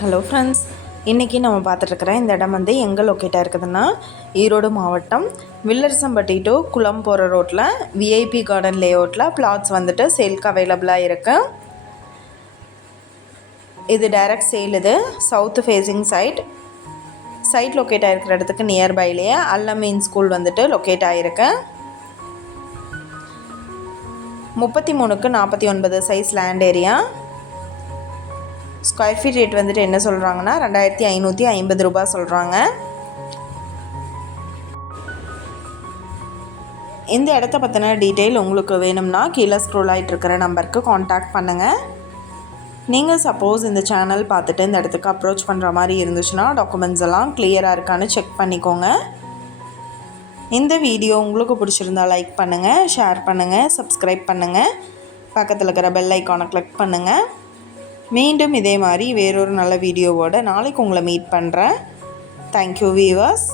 Hello friends, இன்றைக்கி நம்ம பார்த்துட்ருக்குற இந்த இடம் வந்து எங்கே லொக்கேட்டாக இருக்குதுன்னா ஈரோடு மாவட்டம் வில்லரசம்பட்டி டு குளம் போகிற ரோட்டில் விஐபி கார்டன் லேஅவுட்டில் பிளாட்ஸ் வந்துட்டு சேல்க்கு அவைலபிளாக இருக்குது. இது டைரக்ட் சேல். இது சவுத்து ஃபேஸிங் சைட் லொக்கேட் ஆகிருக்கிற இடத்துக்கு நியர்பைலேயே அல்லமீன் ஸ்கூல் வந்துட்டு லொக்கேட் ஆகிருக்கு. 33க்கு 49 size land area. Square feet rate வந்துட்டு என்ன சொல்கிறாங்கன்னா 2550 ரூபாய் சொல்கிறாங்க. இந்த இடத்த பற்றின டீட்டெயில் உங்களுக்கு வேணும்னா கீழே ஸ்க்ரோல் ஆகிட்டு இருக்கிற நம்பருக்கு காண்டாக்ட் பண்ணுங்கள். நீங்கள் சப்போஸ் இந்த சேனல் பார்த்துட்டு இந்த இடத்துக்கு அப்ரோச் பண்ணுற மாதிரி இருந்துச்சுன்னா டாக்குமெண்ட்ஸ் எல்லாம் கிளியராக இருக்கான்னு செக் பண்ணிக்கோங்க. இந்த வீடியோ உங்களுக்கு பிடிச்சிருந்தா லைக் பண்ணுங்கள், ஷேர் பண்ணுங்கள், சப்ஸ்கிரைப் பண்ணுங்கள், பக்கத்தில் இருக்கிற பெல் ஐக்கானை கிளிக் பண்ணுங்கள். மீண்டும் இதே மாதிரி வேறொரு நல்ல வீடியோவோடு நாளைக்கு உங்களை மீட் பண்ணுறேன். Thank you viewers.